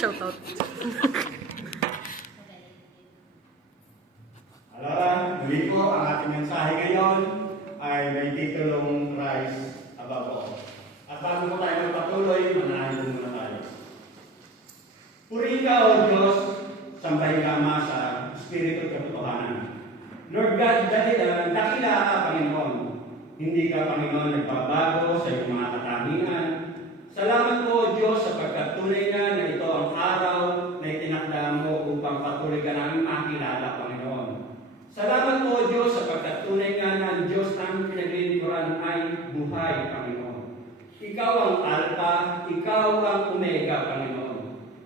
Shoutout. Alam, muli po, ang ating mensahe ngayon ay may titulong Rise Above All. At bago po tayo magpatuloy, manahin po muna tayo. Purihin ka, O Diyos, sambahin ka, Ama, sa Espiritu at Katotohanan. Lord God, dakila ka, Panginoon. Hindi ka, Panginoon, nagbabago sa iyong mga katangian. Salamat po, O Diyos, sapagkat tunay na ito ang araw na itinakda mo upang patuloy ka namin makilala, Panginoon. Salamat po, O Diyos, sapagkat tunay nga na ang Diyos namin pinaglilingkuran ay buhay, Panginoon. Ikaw ang Alpha, Ikaw ang Omega, Panginoon.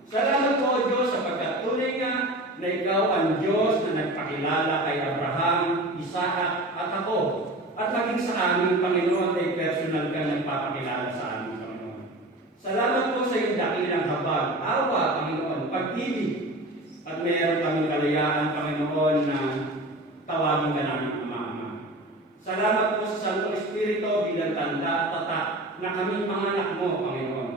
Salamat po, O Diyos, sapagkat tunay nga na Ikaw ang Diyos na nagpakilala kay Abraham, Isaac, at ako. At maging sa amin, Panginoon, ay personal ka nagpapakilala sa amin, Panginoon. Salamat po sa iyong dakilang habag, awa, Panginoon, pag-ibig. At mayroon kaming kalayaan, Panginoon, na tawagin ka namin Ama. Salamat po sa Santo Espiritu bilang tanda at tatak na kami panganak mo, Panginoon.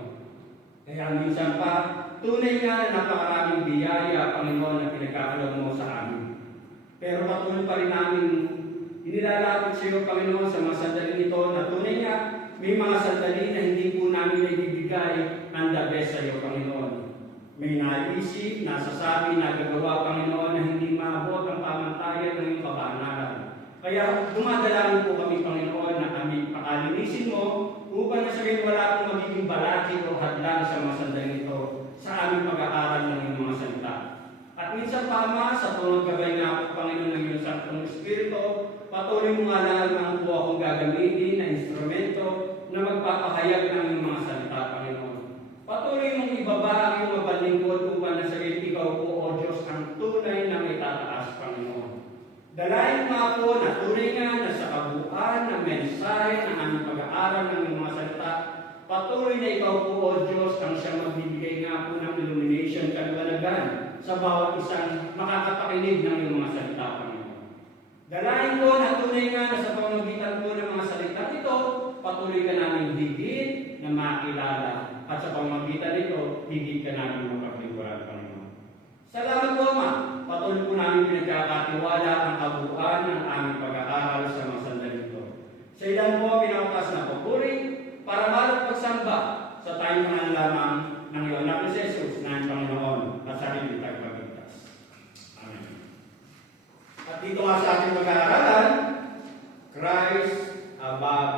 Kaya minsan pa, tunay nga na napakaraming biyaya, Panginoon, na pinagkakalob mo sa amin. Pero patuloy pa rin namin inilalapit sa iyo, Panginoon, sa mga sandali ito na tunay nga may mga sandali na hindi po namin naibibigay ang the best sa iyo, Panginoon. May naisip, nasasabi, nagagawa, Panginoon, na hindi maabot ang pamantayan ng iyong kabanalan. Kaya dumadalangin po kami, Panginoon, na kami pakalinisin mo upang na sabihin wala pong magiging balakid o hadlang sa mga sandaling ito sa aming pag-aaral ng iyong mga salita. At minsan pa, Ama, sa tulong gabay nga, Panginoon, ng iyong Santong Espiritu, patuloy mo nga lang ang po akong gagamitin na instrumento na magpapahayag ng iyong mga salita, Panginoon. Patuloy mong ibaba ang iyong mabalingkod upang na sabihin ikaw po, O Diyos, ang tunay na may tataas, Panginoon. Dalayan nga po na tunay nga na sa kabuuan ng mensahe ng aming pag-aaral ng iyong mga salita, patuloy na ikaw po, O Diyos, ang siyang magbibigay nga po ng illumination kalwalagan sa bawat isang makakapakinig ng iyong mga salita, Panginoon. Dalayan ko na tunay nga na sa pamamagitan po ng mga salita ito, patuloy ka namin higit na makilala at sa pamamagitan nito, higit ka namin mapaglingkuran, Panginoon. Salamat po, Ama. Patuloy po namin pinagkakatiwala ang kabuuan ng aming pag-aaral sa mga sandali ito. Sa ilan po pinautas na papuri para malot pagsamba sa tayong mga lamang ng iyong anak ni Jesus na ang Panginoon at sa ating tagapagligtas. Amen. At dito nga sa ating pag-aaralan, Christ above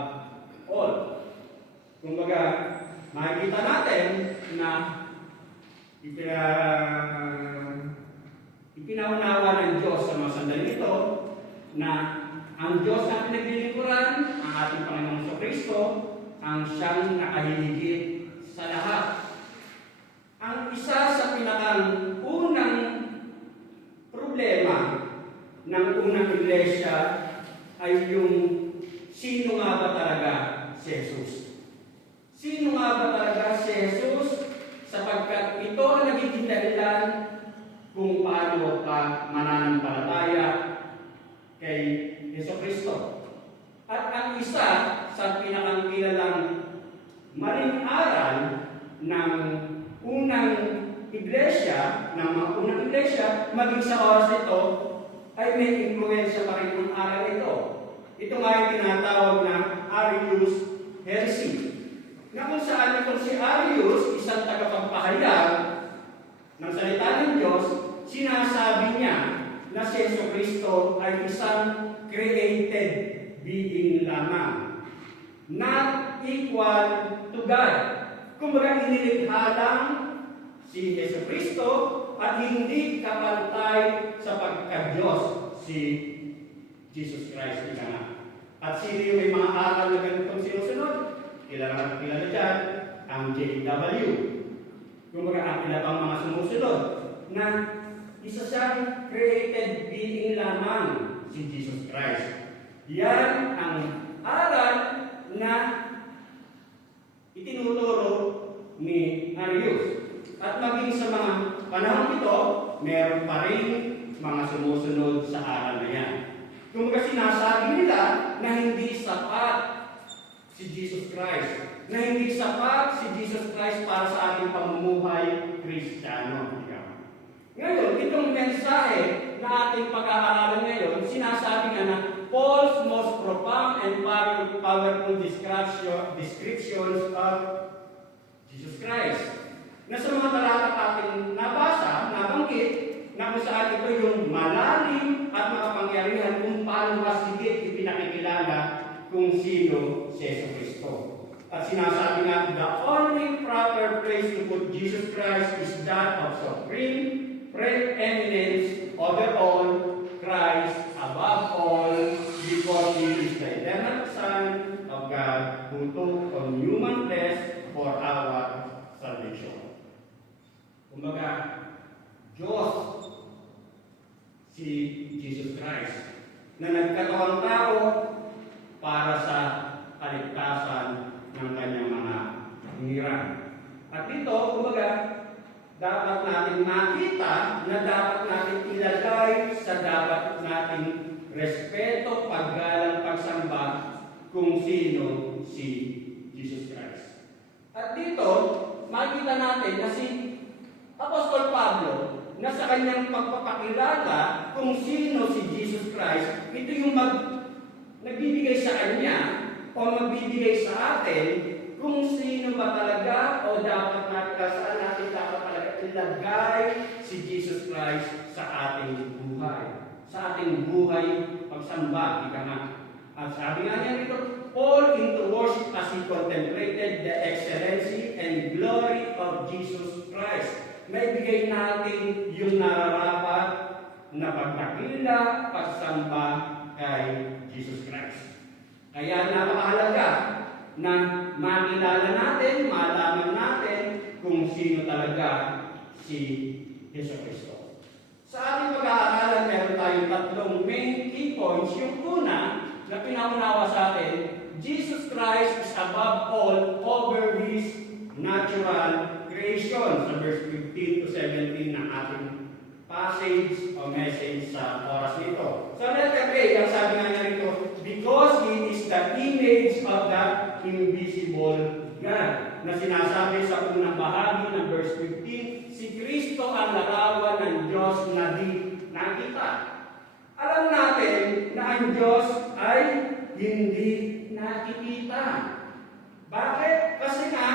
all. Kumbaga, makikita natin na ipinaunawa ng Diyos sa mga sandali ito na ang Diyos na pinaglilingkuran, ang ating Panginoong Kristo, ang siyang nakahihigit sa lahat. Ang isa sa pinaka-unang problema ng unang iglesia ay yung sino nga ba talaga si Jesus. Sino nga ba talaga si Jesus? Sapagkat ito ang nagiging dahilan kung paano ka mananampalataya kay Jesucristo. At ang isa sa pinakakilalang maling aral ng unang iglesia, ng mga unang iglesia, maging sa oras ito, ay may influensya pa rin ang aral ito. Ito nga ay tinatawag na Arius heresy. Na kung saan itong si Arius, isang tagapagpahayag ng salita ng Diyos, sinasabi niya na si Jesucristo ay isang created being lamang, not equal to God. Kumbaga, inilikha lang si Jesucristo at hindi kapantay sa pagka-Diyos si Jesus Christ. At sino yung may mga aral na ganitong sinusunod? Kilala dyan, ang JW. Kumbaga, ang ilang mga sumusunod na isa siyang created being lamang si Jesus Christ. Yan ang aral na itinuturo ni Arius. At maging sa mga panahon ito, meron pa rin mga sumusunod sa aral na yan. Kumbaga, sinasabi nila na hindi sapat si Jesus Christ. Na hindi sapat si Jesus Christ para sa ating pamumuhay Kristiyano. Ngayon, itong mensahe na ating pag-aaralan ngayon, sinasabi nga na Paul's most profound and powerful descriptions of Jesus Christ. Na sa mga talata ating nabasa, nabanggit, na kung saan ito yung malalim at makapangyarihan kung paano mas higit ipinakikilala kung sino si Jesucristo. At sinasabi nga, the only proper place to put Jesus Christ is that of supreme preeminence over all, Christ above all, because He is the eternal Son of God who took on human flesh for our salvation. Kumbaga, Diyos si Jesus Christ na nagkatawang tao para sa kaligtasan ng kanyang mga hinirang. At dito, kumbaga, dapat natin makita na dapat natin ilagay sa dapat nating respeto, paggalang, pagsamba kung sino si Jesus Christ. At dito, makikita natin na si Apostol Pablo na sa kanyang pagpapakilala kung sino si Jesus Christ, ito yung nagbibigay sa kanya o magbibigay sa atin kung sino ba talaga o dapat natin, saan natin dapat talaga ilagay si Jesus Christ sa ating buhay. Sa ating buhay pagsamba, ika nga. At sabi nga niya dito, all into worship as he contemplated the excellency and glory of Jesus Christ. Maibigay natin yung nararapat na pagdakila, pagsamba kay Jesus Christ. Kaya napakahalaga na makilala natin, malaman natin kung sino talaga si Jesucristo. Sa ating pag-aaralan, meron tayong tatlong main key points. Yung una na pinaunawa sa atin, Jesus Christ is above all over His natural creation. Sa verse 15 to 17 ng ating passage o message sa oras nito. So letter A, ang sabi nga niya rito, because He is the image of the invisible God. Na sinasabi sa unang bahagi ng verse 15, si Kristo ang larawan ng Diyos na di nakita. Alam natin na ang Diyos ay hindi nakikita. Bakit? Kasi nga,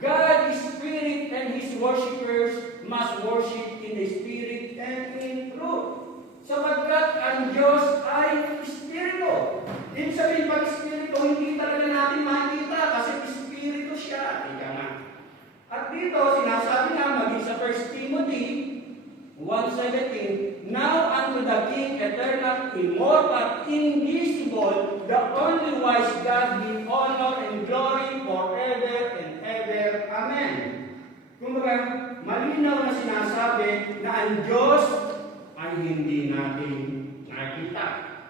God is spirit and His worshippers must worship in the spirit and in truth. Sapagkat ang Diyos ay Espiritu. Ibig sabihin, pag Espiritu, hindi talaga natin makikita kasi Espiritu siya. Ika nga. At dito, sinasabi nga maging sa 1 Timothy 1:17, now unto the King, eternal, immortal, invisible, the only wise God, be honor and glory forever and ever. Amen. Kumbaga, malinaw na sinasabi na ang Diyos ay hindi natin nakita.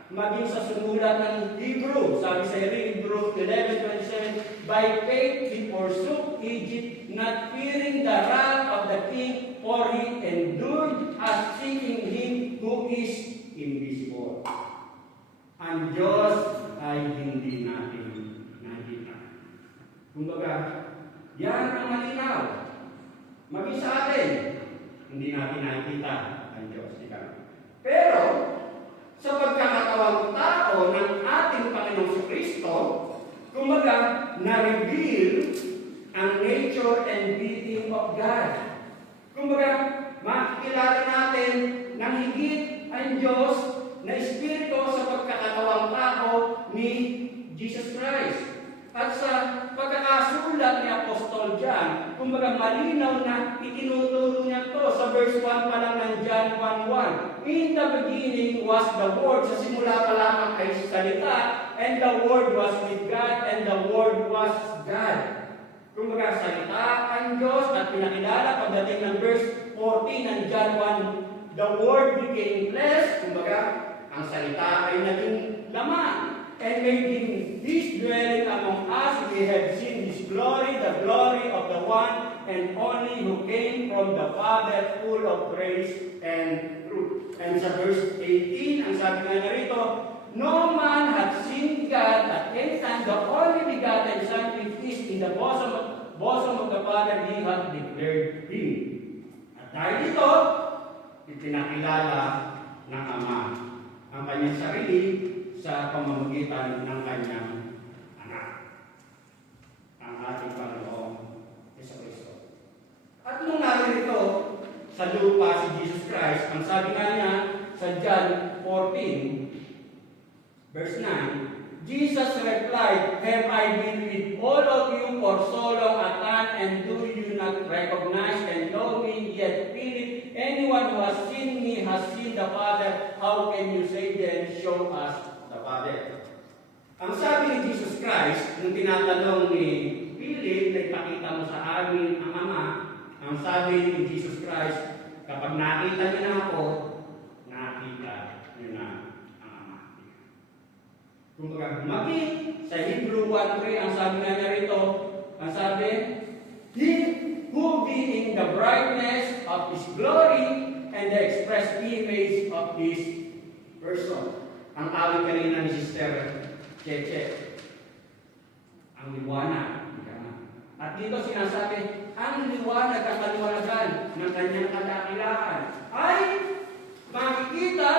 Maging sa sumulat ng Hebrew, sabi sa Hebrew 11:27, by faith he forsook Egypt, not fearing the wrath of the king, for he endured as seeking him who is invisible. Ang Diyos ay hindi natin nakita. Kumbaga, yan ang malinaw. Maging sa atin, hindi natin nakikita ang Diyos. Pero, sa pagkakatawang tao ng ating Panginoong Kristo, kumbaga, na-reveal ang nature and being of God. Kumbaga, makikilala natin ng higit ang Diyos na Espiritu sa pagkakatawang tao ni Jesus Christ. At sa pagkakasulat ni Apostol John, kumbaga malinaw na itinuturo niya to sa verse 1 pa lang ng John 1:1. In the beginning was the Word. Sa simula pa lamang ay salita, and the Word was with God, and the Word was God. Kumbaga salita ang Diyos at pinakilala pagdating ng verse 14 ng John 1, the Word became flesh. Kumbaga, ang salita ay naging laman. And made His dwelling among us, we have seen His glory, the glory of the one and only who came from the Father, full of grace and truth. And sa verse 18, ang sabi nga narito, no man hath seen God at any time, the only begotten Son, which is in the bosom of the Father, He hath declared Him. At dahil dito, ipinakilala ng Ama ang kanyang sarili sa pamamagitan ng kanyang anak, ang ating Panginoong Jesucristo. At nung narito sa lupa si Jesus Christ, ang sabi nga niya sa John 14, verse 9, Jesus replied, "Have I been with all of you for so long a time, and do you not recognize and know me? Yet Philip, anyone who has seen me has seen the Father. How can you say then, show us the Father?" Ang sabi ni Jesus Christ, nung tinatanong ni Philip, "Nagpakita mo sa amin ang Ama," ang sabi ni Jesus Christ, "Kapag nakita niyo na ako, nakita niyo na ang Ama." Kung maging sa Hebrew 1:3, ang sabi nga niya rito, ang sabi, "He who being the brightness of His glory and the express image of His person." Ang awit kanina ni Sister Cheche, ang liwanag. At dito sinasabi, ang liwanag at kaliwanagan ng kanyang kadakilaan ay makikita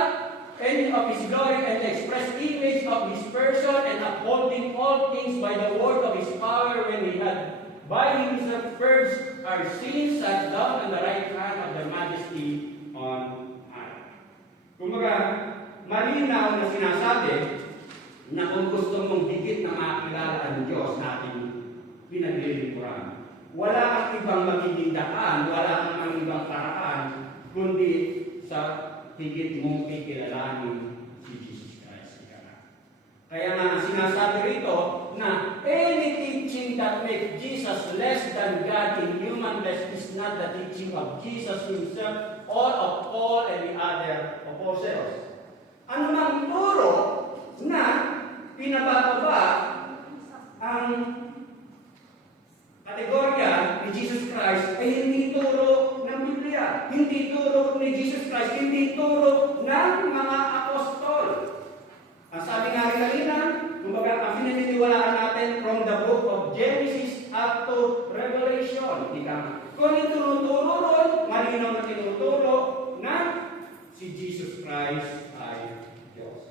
and of His glory and the express image of His person, and upholding all things by the word of His power, when He had by Himself purged our sins, sat down on the right hand of the Majesty on high. Kumbaga, malinaw na sinasabi na kung gusto mong higit na makilala ang Diyos na ating pinaglilingkuran, wala kang ibang magiging daan, wala kang ibang paraan, kundi sa higit mong kikilalanin si Jesus Christ. Kaya nga sinasabi rito na any teaching that makes Jesus less than God in human flesh is not the teaching of Jesus Himself or of Paul and the other apostles. Ano mang turo na pinabababa ang kategorya ni Jesus Christ ay hindi turo ng Biblia, hindi turo ni Jesus Christ, hindi turo ng mga apostol. Ang sabi nga rin kanina, kumbaga ang pinaniniwalaan natin from the book of Genesis up to Revelation. Kung itinuturo ron, malinaw na tinuturo na si Jesus Christ ay Diyos.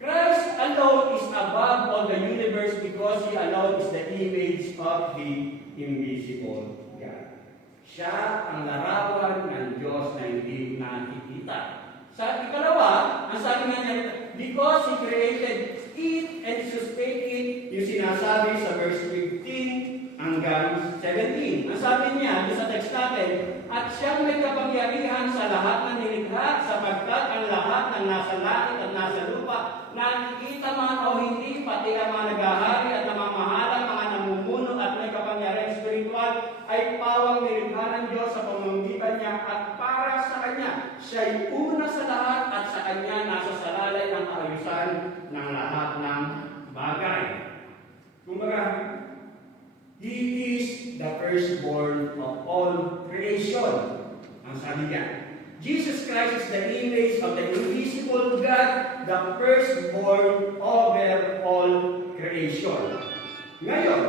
Christ alone is above all the universe because He alone is the image of the invisible God. Siya ang larawan ng Diyos na hindi nakikita. Sa ikalawa, ang sabi nga niya, because He created it and sustained it, yung sinasabi sa verse 15 hanggang 17. Ang sabi niya, sa text natin, at siyang may kapangyarihan sa lahat ng nilikha, sapagkat ang lahat ng nasa langit at nasa lupa, nakikita man o hindi, pati ang mga naghahari at namamahalang, mga namumuno at may kapangyarihan spiritual, ay pawang nilikha ng Diyos sa pamamagitan niya at para sa Kanya. Siya'y una sa lahat at sa Kanya nasa salalay ng kaayusan ng lahat ng bagay. Kumbaga, He is the firstborn of all creation. Ang sabi niya, Jesus Christ is the image of the invisible God, the firstborn over all creation. Ngayon,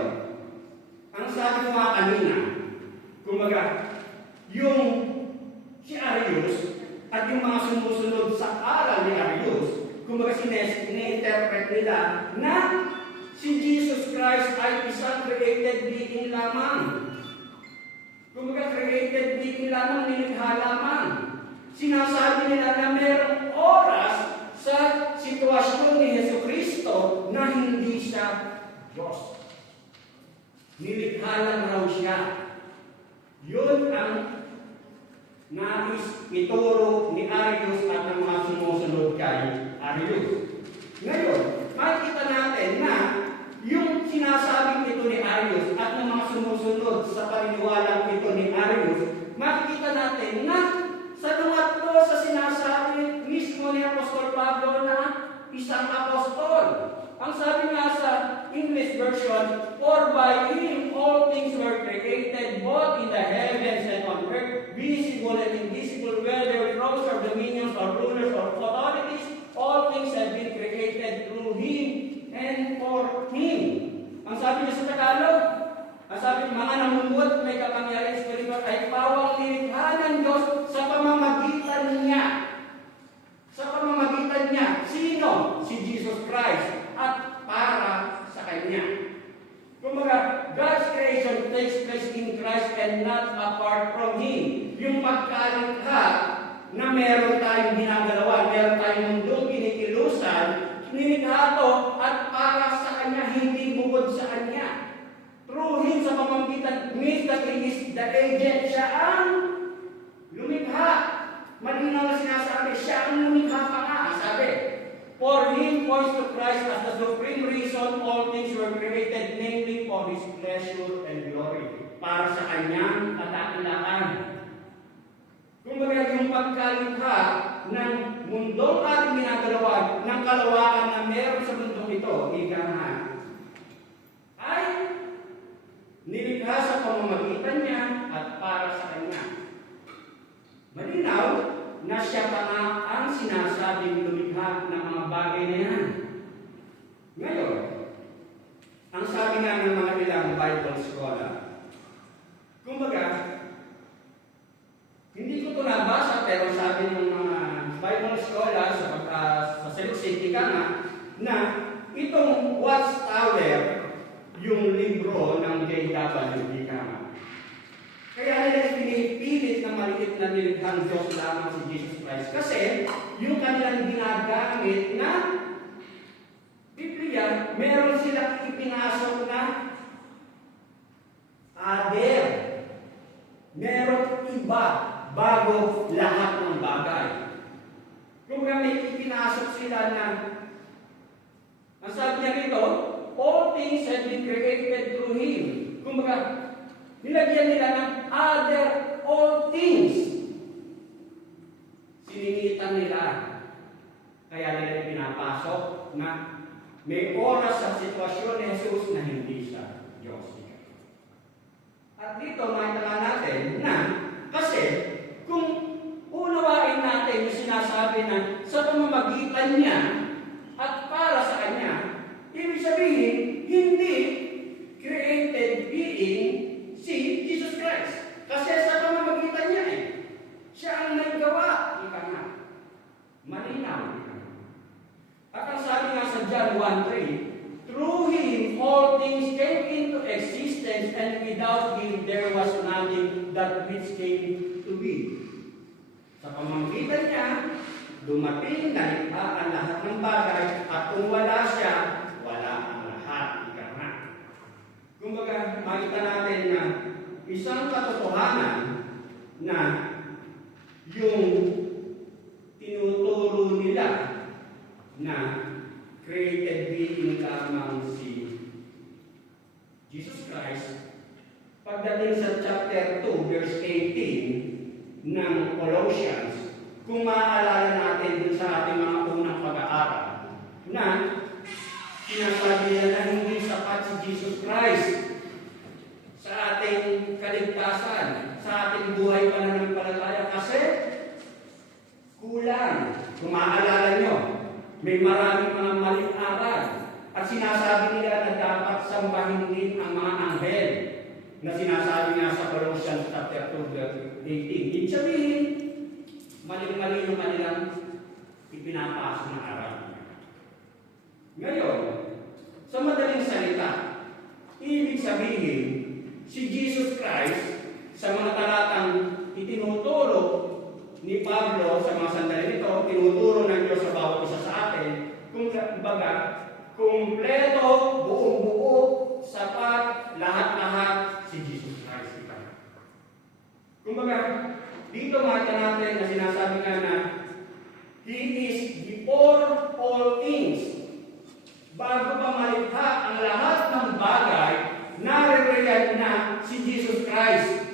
ang sabi ko nga kanina, kumbaga, yung si Arius at yung mga sumusunod sa aral ni Arius, kumbaga sine-interpret nila na si Jesus Christ ay isang created being lamang. Kumbaga, created being lamang, nilikha lamang. Sinasabi nila na mayroong oras sa sitwasyon ni Jesucristo na hindi siya Diyos. Nilikha lang raw siya. Yun ang nais ituro ni Arius at ng mga sumusunod kay Arius. Ngayon, makikita natin na yung sinasabing ito ni Arius at ng mga sumusunod sa paniniwalang ito ni Arius, makikita natin na sa lumatlo sa sinasabi mismo ni Apostol Pablo na isang apostol. Ang sabi nga sa English version, for by Him all things were created, both in the heavens and on earth, visible and invisible, whether thrones or dominions or rulers or authorities, all things not apart from Him. Yung pagkalikha na meron tayong ginagalawan, meron tayong mundong kinikilusan, nilikha to at para sa Kanya, hindi bukod sa Kanya. Through Him, sa pamamagitan, means that He is the agent. Siya ang lumikha. Malinaw na sinasabi, siya ang lumikha pa nga. Sabi, for Him points to Christ as the supreme reason all things were created, namely for His pleasure and glory. Para sa Kanyang kadakilaan. Kumbaga yung pagkalikha ng mundong ating ginagalawan, ng kalawakan na meron sa mundong ito, ikahan, ay nilikha sa pamamagitan niya at para sa Kanya. Malinaw na siya pa nga ang sinasabing lumikha ng mga bagay na yan. Ngayon, ang sabi nga ng mga ilang Bible scholar, kumbaga, hindi ko ito nabasa, pero sabi ng mga Bible scholars sa Celtic nga, na itong Watchtower, yung libro ng J.W. Kama. Kaya nila pinipilit na maliit na nilikhang Diyos lamang si Jesus Christ. Kasi yung kanilang ginagamit na Biblia, meron silang ipinasok na other. Meron iba bago lahat ng bagay. Kung may ipinasok sila na, ang sabi niya rito, all things have been created through Him. Kumbaga, nilagyan nila ng other all things. Sininitan nila. Kaya nila pinapasok na may oras sa sitwasyon ni Jesus na hindi siya Diyos. At dito makita natin na kasi kung unawain natin yung sinasabi na sa pamamagitan niya at para sa Kanya, ibig sabihin, hindi created being si Jesus Christ. Kasi sa pamamagitan niya siya ang naggawa. Ika nga. Malinaw. At ang sabi nga sa John 1:3, through Him all things came into existence, and without Him there was nothing that which came to be. Sa pamamagitan niya, dumating na likha ang lahat ng bagay, at kung wala siya, wala ang lahat. Ika nga. Kumbaga, makita natin na isang katotohanan na yung tinuturo nila na created being lamang si Jesus Christ, pagdating sa chapter 2, verse 18 ng Colossians, kung maaalala natin dun sa ating mga unang pag-aaral, na sinasabi nila na hindi sapat si Jesus Christ sa ating kaligtasan, sa ating buhay pananampalataya, kasi kulang. Kung maaalala nyo, may maraming mga maling aral. At sinasabi nila na dapat sambahin din ang mga anghel na sinasabi nga sa Colossians chapter 2, verse 18. Ibig sabihin, maling-mali yung kanilang ipinapasok na aral. Ngayon, sa madaling salita, ibig sabihin, si Jesus Christ, sa mga talatang itinuturo ni Pablo sa mga sandali nito, tinuturo ng Diyos sa bawat isa sa atin, kung baga, kumpleto, buong-buo, sapat, lahat-lahat si Jesus Christ. Kung baga, dito makita natin na sinasabi nga na He is before all things. Bago pa malikha ang lahat ng bagay, nare-real na si Jesus Christ.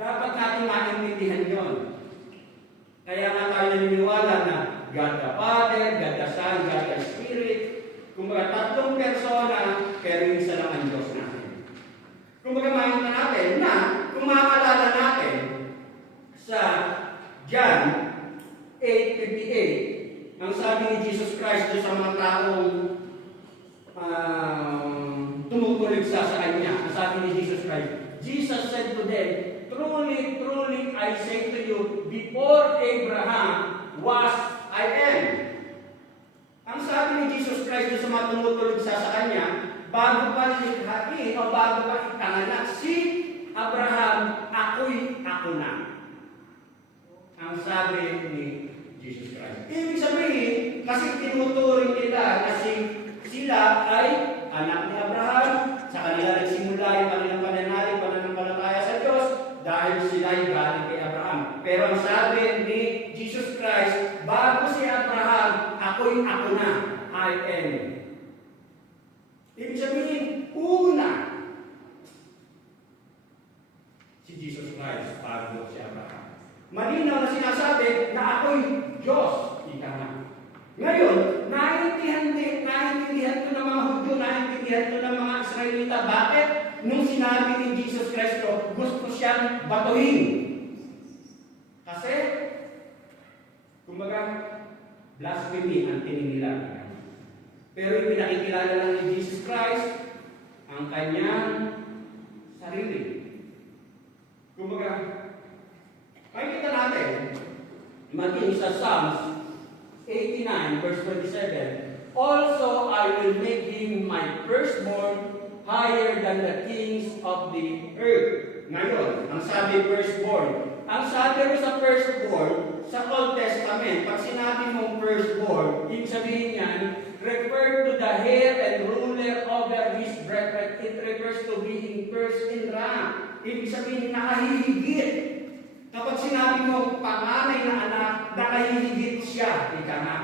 Dapat natin maintindihan yon. Kaya nga tayo naniniwala na God the Father, God the Son, God the Spirit, kumbaga tatlong persona, pero isa lang ang Diyos natin. Kumbaga makita natin na, kung maaalala natin sa John 8:58, ang sabi ni Jesus Christ sa mga taong tumutulig sa Kanya, ang sabi ni Jesus Christ, Jesus said to them, truly, truly, I say to you, before Abraham was, I am. Ang sabi ni Jesus Christ sa mga tumutulog sa Kanya, bago pa likhain o bago pa itanganak si Abraham, ako'y ako na. Ang sabi ni Jesus Christ. Ibig sabihin, kasi tinuturing nila kasi sila ay anak ni Abraham. Sa kanila nagsimula yung kanilang pananampalataya sa Diyos dahil sila ay galing kay Abraham. Pero ang sabi ni Jesus Christ, bago si Abraham, ako'y ako na. I am. Ibig sabihin, una, si Jesus Christ bago si Abraham. Malinaw na sinasabi na ako'y Diyos. Ika na. Ngayon, naintindihan ko ng mga Hudyo, naintindihan ko ng mga Israelita. Bakit? Nung sinabi ni Jesus Christ, gusto siyang batuhin. Kasi, kumbaga, blasphemy ang tingin nila. Pero ipinakikilala lang ni Jesus Christ ang kanyang sarili. Kumbaga, makikita natin, maging sa Psalms 89 verse 27, also I will make him my firstborn higher than the kings of the earth. Ngayon, ang sabi firstborn. Ang sabi ko sa firstborn, sa Old Testament, pag sinabi mong firstborn, ibig sabihin niyan, refer to the heir and ruler over his brethren. It refers to being first in rank. Ibig sabihin, nakahihigit. Kapag sinabi mo, panganay na anak, nakahihigit siya, ika nga.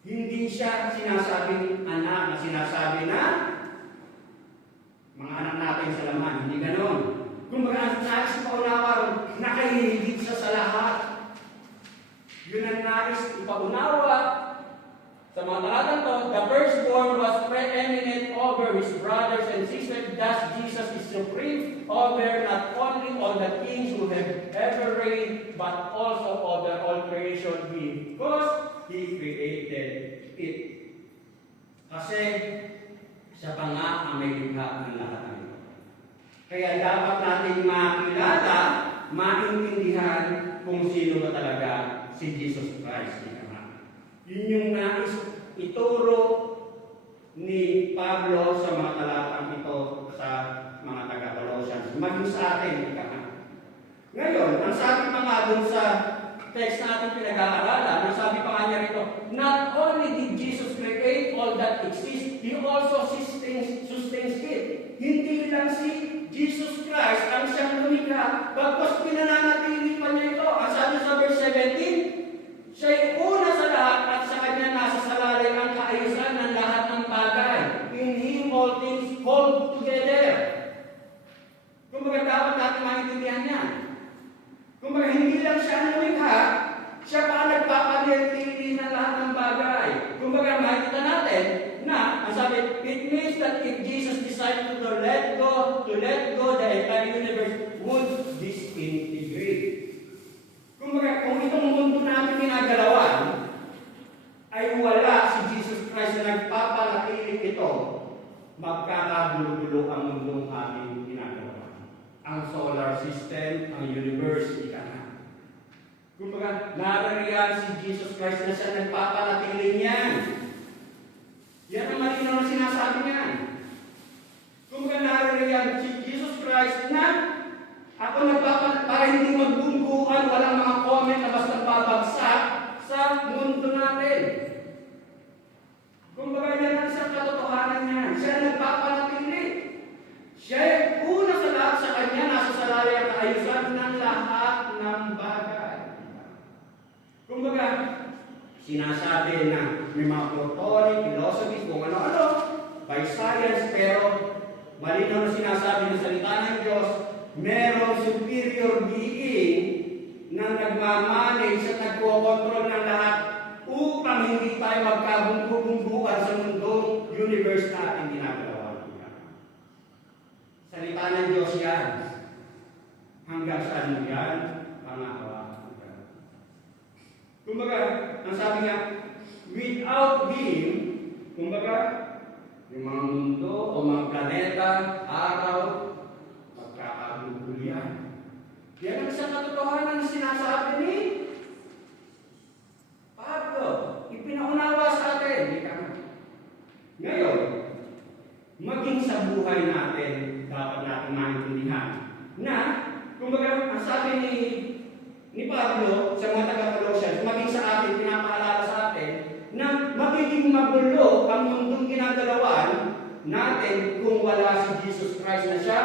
Hindi siya sinasabing anak na sinasabi na mga anak natin sa laman. Hindi ganon. Kung mga nais ipaunawa, nakahihigit siya sa lahat. Yun ang nais ipaunawa sa mga talatang to. The firstborn was preeminent over his brothers and sisters. Thus Jesus is supreme over not only all the kings who have ever reigned, but also over all creation because He created it. Kasi siya pa nga ang may likha ng lahat ng ito. Kaya dapat natin makilala, maintindihan kung sino ba talaga si Jesus Christ. Yun yung nais ituro ni Pablo sa mga talatang ito sa mga taga-Colossians. Maging sa atin, ika nga. Ngayon, ang sabi pa nga dun sa text natin pinag-aaralan, ang sabi pa nga niya rito, not only did Jesus create all that exists, He also sustains it. Hindi lang si Jesus Christ ang siyang lumikha, bagkus pinananatili pa niya ito. Ang sabi sa verse 17, siya'y una sa lahat at sa Kanya nasa salalay ang kaayusan ng lahat ng bagay. In Him all things hold together. Kumbaga dapat natin maintindihan yan. Kumbaga hindi lang siya ang lumikha, siya pa ang nagpapanatili ng lahat ng bagay. Kumbaga makikita natin na, ang sabi, it means that if Jesus decided to let go, the entire universe would disintegrate. Kumbaga, kung itong mundo natin ginagalawan, ay wala si Jesus Christ na nagpapanatili ito, magkakagulo-gulo ang mundong ating ginagalawan. Ang solar system, ang universe, ika na. Kumbaga, naririyan si Jesus Christ na siya nagpapanatili niyan. Yan ang malinaw na sinasabi niyan. Kumbaga, naririyan si Jesus Christ na ako nagpapanatili para hindi magbungguan, walang mga comment na basta babagsak sa mundo natin. Kumbaga, yan ang isang katotohanan niyan. Siya nagpapanatili. Siya una sa lahat sa Kanya, nasa salalay ang kaayusan ng lahat ng bagay. Kumbaga, sinasabi na may mga protonic, philosophy, kung ano-ano, by science, pero malinaw na sinasabi ng salita ng Diyos, merong superior being na nagmamanage at nagkokontrol ng lahat upang hindi tayo magkabunggu-bungguan sa mundong universe na ating ginagawa. Salita ng Diyos yan. Hanggang saan mo yan? Pangawa. Kumbaga, ang sabi nga, without Him, kumbaga, yung mga mundo o mga planeta, araw, magkakagulo yan. Yan ang isang katotohanan na sinasabi ni Pablo. Ipinaunawa sa atin. Ngayon, maging sa buhay natin, dapat natin maintindihan. Na, kumbaga, ang sabi ni Pablo sa mga taga-Colossians, maging sa atin, pinapaalala sa atin, na magiging magulo ang mundong ginagalawan natin kung wala si Jesus Christ na siya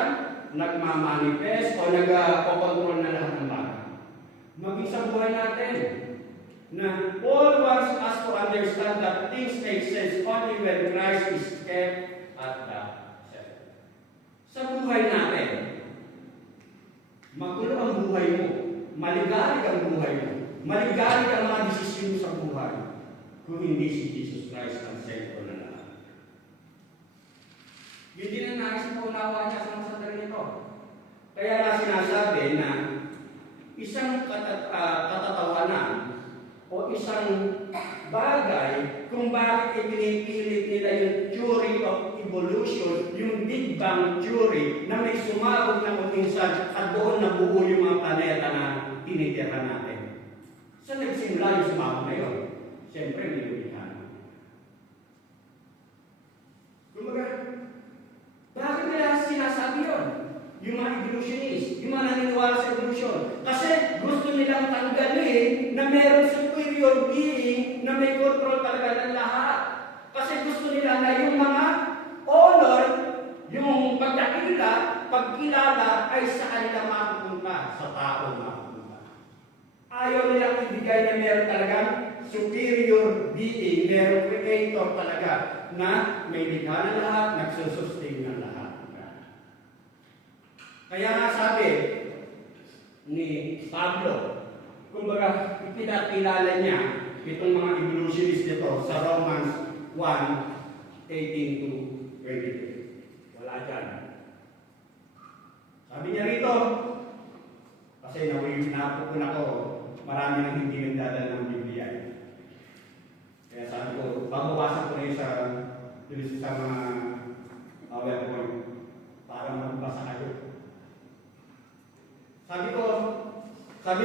nagmamanifest o nag-control na lahat ng bagay. Maging sa buhay natin, na Paul wants us to understand that things make sense only when Christ is kept at the center. Sa buhay natin, magulo ang buhay mo, maligalig ang buhay mo, maligalig ang mga desisyon mo sa buhay, kung hindi si Jesus Christ ang sentro na lahat. Yun din ang nais na unawa niya sa mga sandali nito. Kaya na sinasabi na isang katatawanan o isang bagay kung bakit ipinipilit nila yung theory of evolution, yung Big Bang theory na may sumabog na kuminsan at doon nabuo yung mga planeta na tinitira natin. Saan nagsimula yung sumabog na yun? Siyempre, nilubihan. Kumbaga, bakit nila sinasabi yun? Yung mga evolutionists, yung mga naniniwala sa evolution. Kasi gusto nilang tanggalin na meron superior being na may control talaga ng lahat. Kasi gusto nila na yung mga honor, yung pagkilala ay sa kanila mapupunta, sa tao mapupunta. Ayaw nilang ibigay na meron talagang superior being, meron creator talaga na may likha na lahat, nagsusustain ng lahat. Kaya nga sabi ni Pablo, kumbaga ipinakilala niya itong mga evolutionists dito sa Romans 1:18 to 22. Wala dyan. Sabi niya rito, kasi napupun ako, marami nang hindi nagdadala ng Biblia. Kaya sabi ko, pagbawasan ko rin sa mga PowerPoint para magbasa kayo. Sabi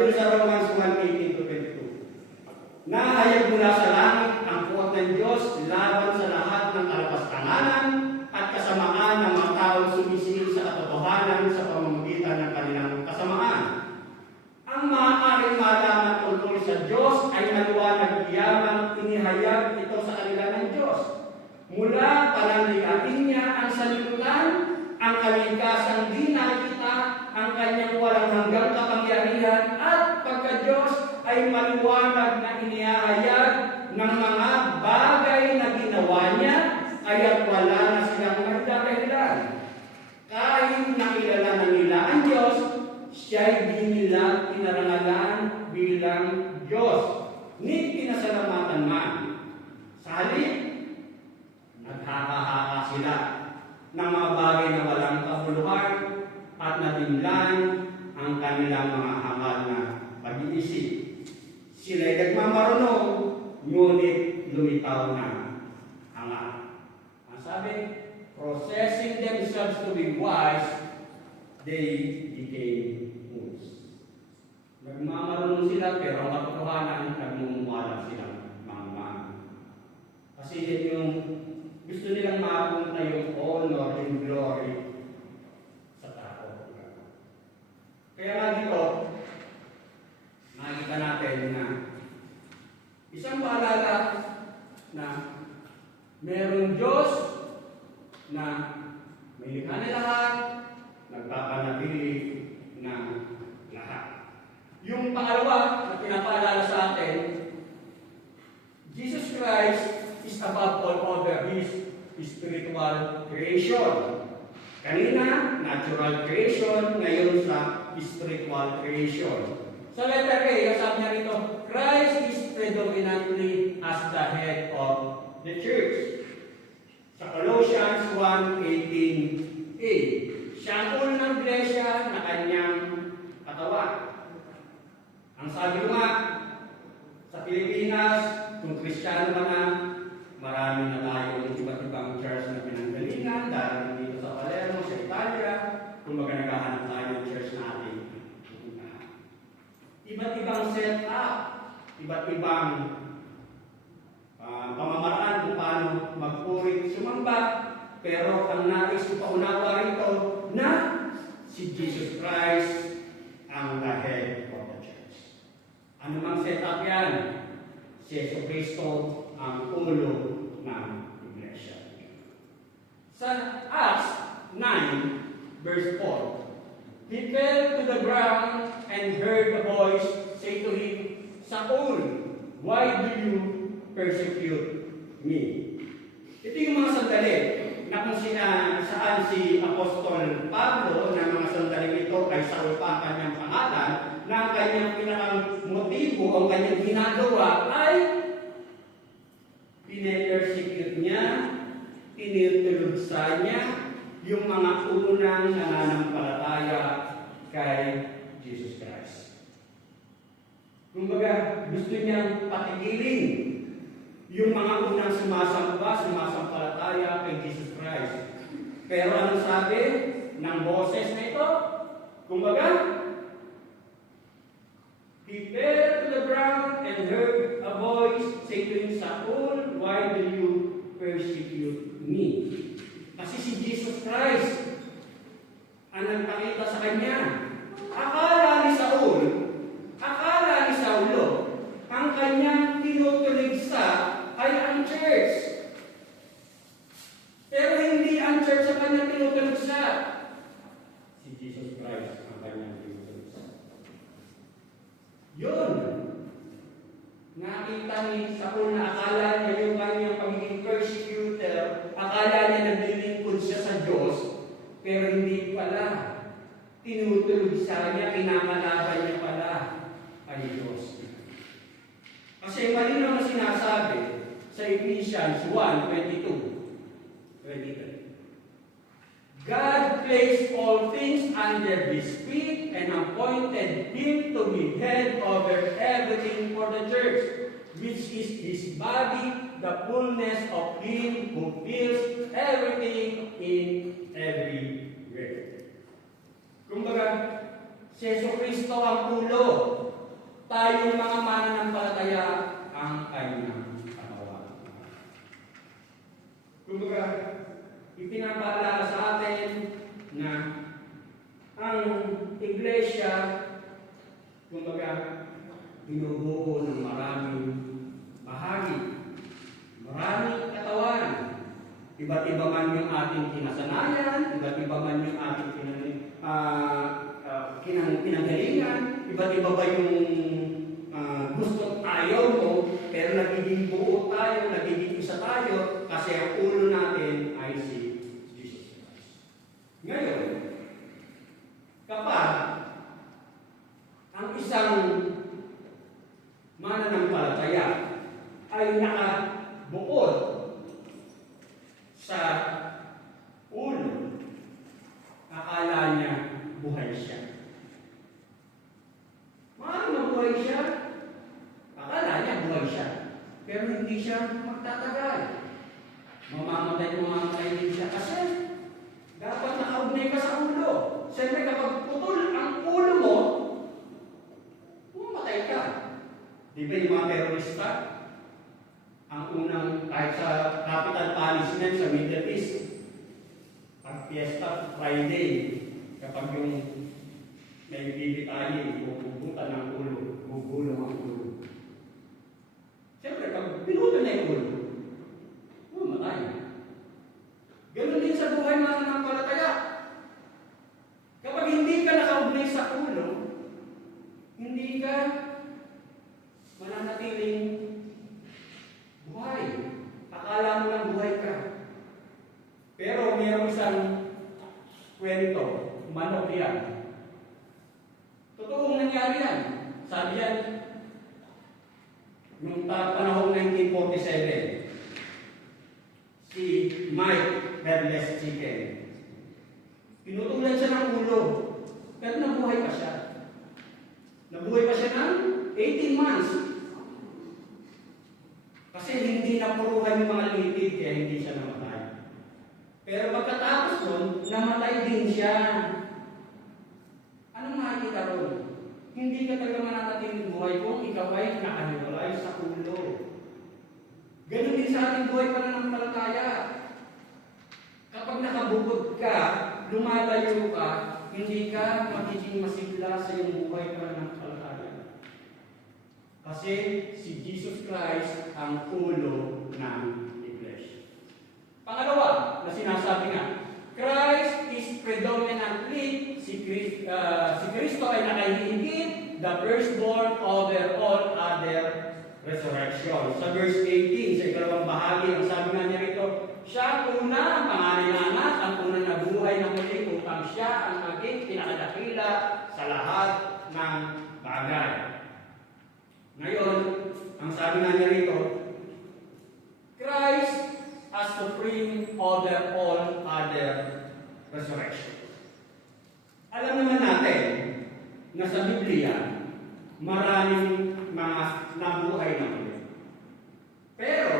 ko sa Romans 1:18 to 22, nahayag mula sa langit ang puwag ng Diyos laban sa lahat ng kalapastanganan at kasamaan ng mga taong sumisingil sa katotohanan sa pamamagitan ng kanilang kasamaan. Ang maaaring malaman tungkol sa Diyos ay maliwanag iyamang inihayag ito sa kanila ng Diyos. Mula panangliatin niya ang sanlibutan, ang kaligtasang di nakita, ang kanyang walang hanggang kapangyarihan at pagka-Diyos ay maliwanag na inihayag ng mga bagay na ginawa niya, kaya't wala na silang nagdadahilan. Kahit nakilala na nila ang Diyos, siya'y di nila pinarangalan bilang Diyos, ni pinasalamatan man. Sa halip, naghahaka sila ng mga bagay na walang kabuluhan at natimlan ang kanilang mga hangal na pag-iisip. Sila'y nagmamarunong, ngunit lumitaw na hangal. Ang sabi, processing themselves to be wise, they became fools. Nagmamarunong sila, pero ang katotohanan, nagmumuwalang silang mga. Kasi yun yung gusto nilang mapunta yung honor, yung glory sa tao. Kaya nga dito, makikita natin na isang paalala na merong Diyos na may likha na lahat, nagpapanatili ng lahat. Yung pangalawa na pinapaalala sa atin, Jesus Christ is above all other. He is spiritual creation. Kanina, natural creation, ngayon sa spiritual creation. Sa letter A, sabi niya rito, Christ is predominantly as the head of the church. Sa Colossians 1:18a, siya ang ulo ng iglesia na kanyang katawan. Ang sabi ko nga, sa Pilipinas, kung Kristiyano ka na, marami na tayo ng iba't ibang church na pinanggalingan, dahil dito sa Palermo, sa Italia, kung baga naghahanap tayo ng church na ating pupuntahan. Iba't ibang set-up, iba't ibang pamamaraan kung paano magpuri, sumamba, pero ang nais ko paunawa rito, na si Jesus Christ ang the head of the church. Ano mang setup yan? Si Yesu Cristo ang ulo ng iglesia. Sa Acts 9, verse 4, he fell to the ground and heard a voice say to him, Saul, why do you persecute me? Ito yung mga sandali na kung saan si Apostol Pablo na mga sandaling ito ay Saul pa ang kanyang pangalan, na ang kanyang pinakang motibo, ang kanyang ginagawa ay pine-persecute niya, tinutulugsa niya yung mga unang nananampalataya kay Jesus Christ. Kumbaga, gusto niyang patigilin yung mga unang sumasampalataya kay Jesus Christ. Pero anong sabi ng boses na ito? Kumbaga, he fell to the ground and heard a voice say to him, Saul, why do you persecute me? Kasi si Jesus Christ ang nagpakita sa kanya. Akala ni Saulo, ang kanyang tinutuligsa ay ang church. Pero hindi ang church ang kanyang tinutuligsa. Si Jesus Christ ang kanyang tinutuligsa. Yun. Nakita ni Saul na akala niya yung kanyang pagiging persecutor, akala niya naglilingkod siya sa Diyos, pero hindi pala. Tinutulugsa niya, kinakalaban niya pala ay Diyos. Kasi malinaw na sinasabi sa Ephesians 1:22. God placed all things under His feet and appointed Him to be head over everything for the church, which is His body, the fullness of Him who fills everything in everywhere. Kumbaga, si Yesu Cristo ang ulo, tayong mga mananampalataya ang kanyang katawan. Kumbaga, ipinapaalala sa atin na ang iglesia, kumbaga, binubuo ng maraming bahagi, maraming katawan. Iba't iba man yung ating kinasanayan, iba't iba man yung ating pinanggalingan, iba't iba ba yung gusto ayaw mo, pero nagiging buo tayo, nagiging isa tayo, kasi ang ulo natin ay si Jesus Christ. Ngayon, kapag ang isang mananampalataya ay nakabuod sa ulo, akala niya buhay siya. Mabuhay siya. Akala niya buhay siya. Pero hindi siya magtatagal. Mamamatay din siya. Kasi dapat nakaugnay ka sa ulo. Siyempre kapag putol ang ulo mo, mamatay ka. Di ba yung mga terorista? Ang unang, kahit sa capital punishment sa Middle East, pag Fiesta Friday, kapag yung may bibitayin, bubutan ng ulo, bubulong ang ulo. Siyempre, pag pinuto na yung ulo, mamatay. Ganun din sa buhay mga nanampalataya. Kapag hindi ka nakaugnay sa ulo, hindi ka mananatiling buhay. Akala mo lang buhay ka. Pero mayroong isang kwento, manok yan. Totoong nangyari yan. Sabi yan, noong panahong 1947, si Mike Headless Chicken, pinutulan siya ng ulo, pero nabuhay pa siya. Nabuhay pa siya ng 18 months. Kasi hindi napuruhan yung mga litid, kaya hindi siya namatay. Pero pagkatapos nun, namatay din siya. Anong makikita ron? Hindi ka talaga mananatiling buhay kung ikaw ay nakaniwalay sa ulo. Ganun din sa ating buhay pananampalataya. Kapag nakabukod ka lumalayo ka, hindi ka magiging masigla sa iyong buhay pananampalataya. Kasi si Jesus Christ ang ulo ng Iglesia. Pangalawa na sinasabi nga, Christ is predominantly, si Kristo ay nakahihigit, the firstborn over all other resurrection. Sa verse 18, sa ikalawang bahagi, ang sabi nga niya rito, siya una ang panganay na anak, ang unang nabuhay na muli upang siya ang maging pinakadakila sa lahat ng bagay. Ngayon, ang sabi nga niya rito, Christ as supreme over all other resurrection. Alam naman natin na sa Biblia, maraming mga nabuhay na muli. Pero,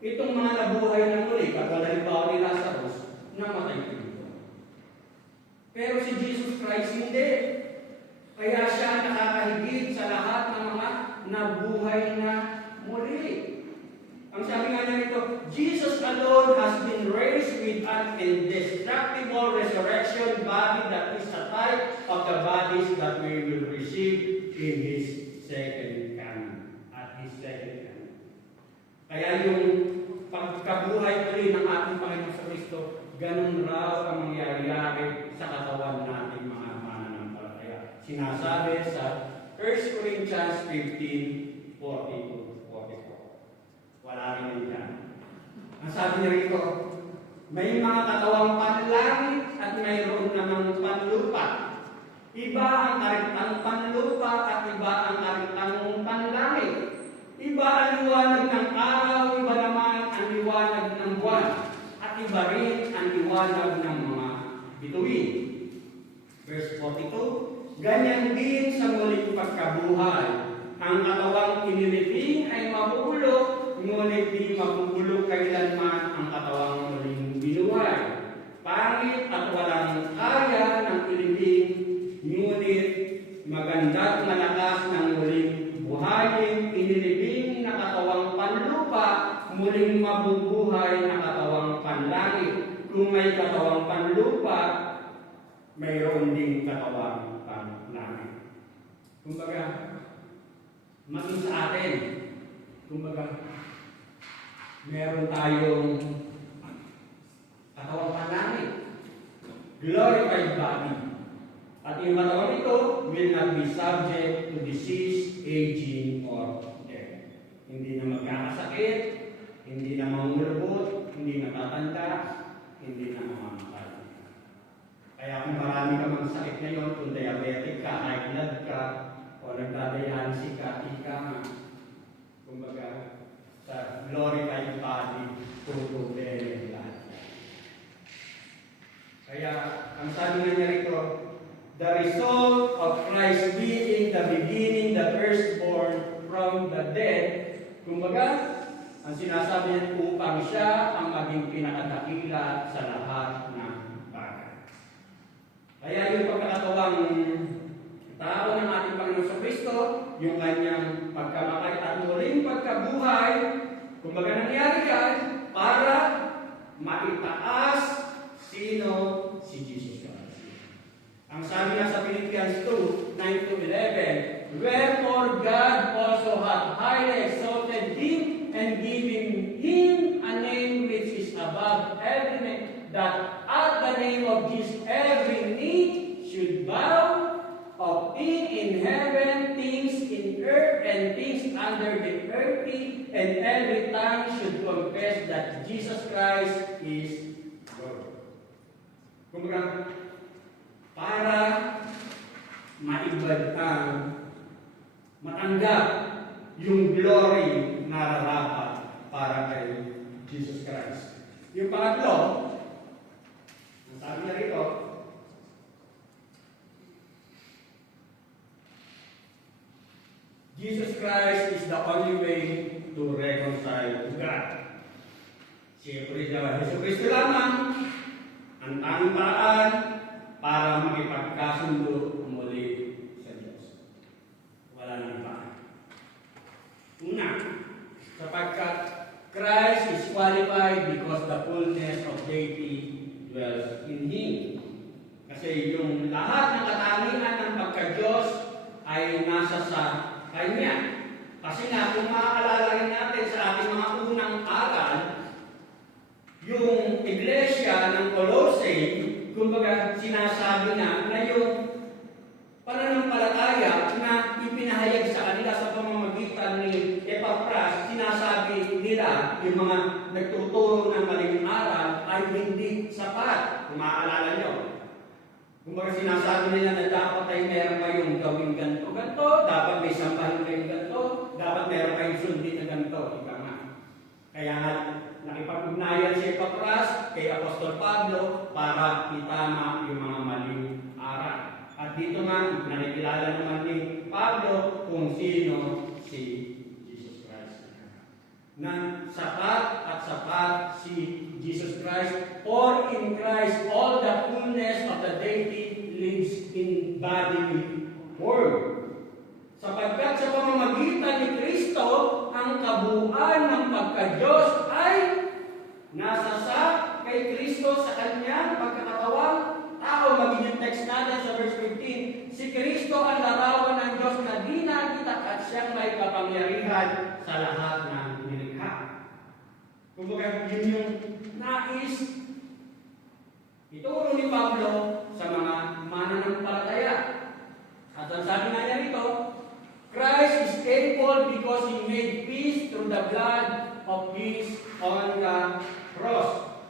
itong mga nabuhay na muli, katulad halimbawa ni Lazarus, namatay dito. Pero si Jesus Christ hindi. Kaya siya nakakahigit sa lahat ng mga nabuhay na muli. Ang sabi nga niya nito, Jesus alone has been raised with an indestructible resurrection body that is a type of the bodies that we will receive in His second coming. At His second coming. Kaya yung pagkabuhay uli ng ating Panginoon sa Kristo, ganun raw ang mangyayari sa katawan natin mga mananampalataya. Sinasabi sa 1 Corinthians 15:40-44. Wala rin yan. Ang sabi niya rito, may mga katawang panlangit at mayroon namang panlupa. Iba ang kariktang panlupa at iba ang kariktang panlangit. Iba ang liwanag ng araw, iba naman ang liwanag ng buwan. At iba rin ang liwanag ng mga bituin. Verse 42, ganyan din sa muling pagkabuhay. Ang katawang inilibing ay mabubulok, ngunit di mabubulok kailanman ang katawang muling binuhay. Pangit at walang kaya ng ilibing, ngunit maganda at malakas ng muling buhayin, inilibing na katawang panlupa, muling mabubuhay na katawang panlangit. Kung may katawang panlupa, mayroon ding katawang panlangit. Kumbaga, maging sa atin, kumbaga, meron tayong katawang panlangit, glorified body. At yung katawan ito will not be subject to disease, aging, or death. Hindi na magkakasakit, hindi na mamulubot, hindi na tatanda, hindi na mamamatay. Kaya kung marami ka mga sakit ngayon, kung diabetic ka, high blood ka, o nagdadialysis ka, ika nga, kumbaga, sa glorified body, tutuloy lahat. Kaya, ang sabi nga niya rito, the result of Christ being the beginning, the firstborn from the dead, kumbaga, ang sinasabi niya upang siya ang maging pinakadakila sa lahat ng bagay. Kaya yung pagkakatawang tao ng ating Panginoon sa Kristo, yung kanyang pagkamatay at muling pagkabuhay, kumbaga nangyari yan para maitaas sino si Jesus Christ. Ang sabi nga sa Philippians 2:9-11, wherefore God also hath highly exalted Him and given Him a name which is above every name, that at the name of Jesus every knee should bow, of things in heaven, things in earth, and things under the earthy, and every tongue should confess that Jesus Christ is Lord. Kumbaga, para matanggap yung glory na nararapat para kay Jesus Christ. Yung pangatlo, ang sabi niya rito, Jesus Christ is the only way to reconcile to God. Siyempre, Jesus Cristo lamang ang tanging paraan para makipagkasundo muli sa Diyos. Wala nang iba. Una, sapagkat Christ is qualified because the fullness of deity dwells in Him. nasa sa Kanya. Kasi nga, kung maaalala rin natin sa ating mga unang aral, yung iglesia ng Colossae, kumbaga sinasabi na yung pananampalataya na ipinahayag sa kanila sa pamamagitan ni Epapras, sinasabi nila yung mga nagtuturo ng maling aral ay hindi sapat. Kung maaalala nyo. Kumbaga sinasabi nila na dapat ay meron kayong gawing ganito, dapat may sambahin kayong ganito, dapat meron kayong sundin na ganito. Ika nga. Kaya nga, nakipag-ugnayan si Epapras kay Apostol Pablo para itama yung mga maling aral. At dito nga, nakikilala naman ni Pablo kung sino si Jesus Christ. Na sapat at sapat si Jesus Christ, for in Christ all the fullness of the deity lives in bodily form. Sapagkat sa pamamagitan ni Kristo, ang kabuuan ng pagka-Diyos ay nasa sa kay Kristo sa kanyang pagkakatawang tao. Maging yung text natin sa verse 15, si Kristo ang larawan ng Diyos na di nakita at siyang may kapangyarihan sa lahat ng nilikha. Kumbaga, yun yung nais ituro ni Pablo sa mga mananampalataya. At ang sabi nga niya rito, Christ is able because He made peace through the blood of His on the cross.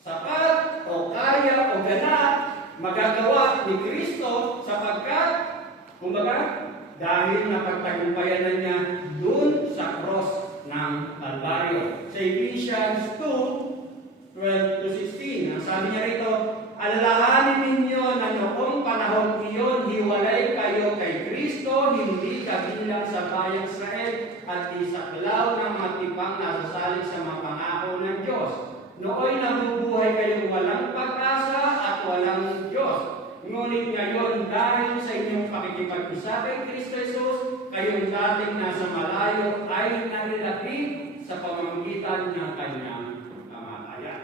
Sapat o kaya o ganap magagawa ni Kristo sapagkat, kumbaga, dahil napagtagumpayan na niya dun sa cross ng Kalbaryo. Sa Ephesians 2:12-16, ang sabi niya rito, alalahanin ninyo na noong panahon iyon, hiwalay kayo kay Kristo, hindi kabilang sa bayang Israel, at isaklaw ng matibang nasasalig sa mga pangako ng Diyos. Nooy nabubuhay kayong walang pag-asa at walang Diyos. Ngunit ngayon, dahil sa inyong pakikipag-isa kay Kristo Jesus, kayong dating nasa malayo ay narilapit sa pamamagitan ng kanyang kamatayan.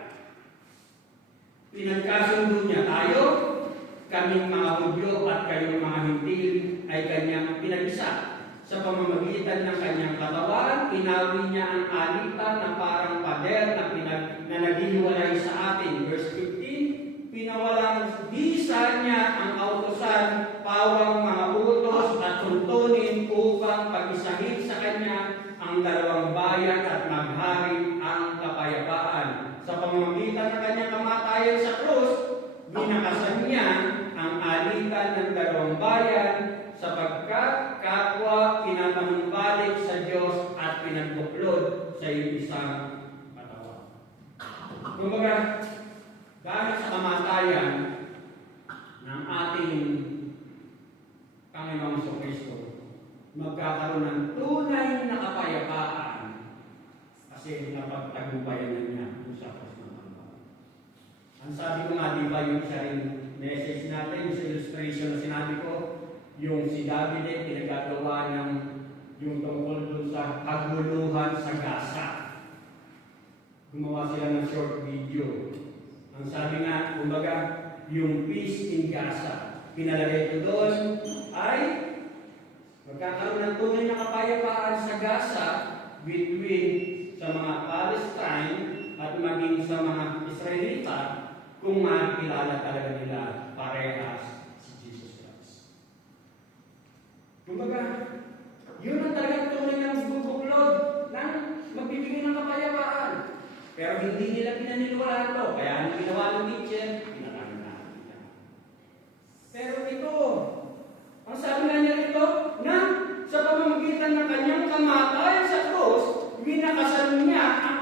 Pinagkasundo niya tayo, kaming mga Hudyo at kayong mga Hintil ay kanyang pinag-isa. Sa pamamagitan ng kanyang katawan, inawi niya ang alitan na parang pader na naghihiwalay sa atin. Verse 15, pinawalang bisa niya ang autosan, pawang mga utos at tuntunin upang pag-isahin sa kanya ang dalawang bayan at maghari ang kapayapaan. Sa pamamagitan ng kanyang kamatayan sa krus, binakasan niya ang alitan ng dalawang bayan sapagkat kapwa pinatanumbalik sa Diyos at pinagbuklod sa isang katawan. Kumbaga, dahil sa kamatayan ng ating Panginoong Kristo, magkakaroon ng tunay na kapayapaan kasi napagtagumpayan na niya sa krus ng Kalbaryo. Ang sabi ko nga, di ba yung isa rin message natin, sa illustration na sinabi ko, yung si David ay pinagagawa ng yung tungkol dun sa kaguluhan sa Gaza. Gumawa sila ng short video. Ang sabi nga, kumbaga, yung peace in Gaza. Pinalagay ko doon ay magkakaroon ng tunay na kapayapaan sa Gaza between sa mga Palestine at maging sa mga Israelita kung makikilala talaga nila parehas si Jesus Christ. Kumbaga, yun ang talagang tunay ng bubuklod ng magbibigay ng kapayapaan. Pero hindi nila pinaniniwalaan ito. Kaya ang ginawa ng Nietzsche, pinakain natin nila. Pero ito, ang sabi nga niya rito, na sa pamamagitan ng kanyang kamatayan sa krus, winakasan niya ang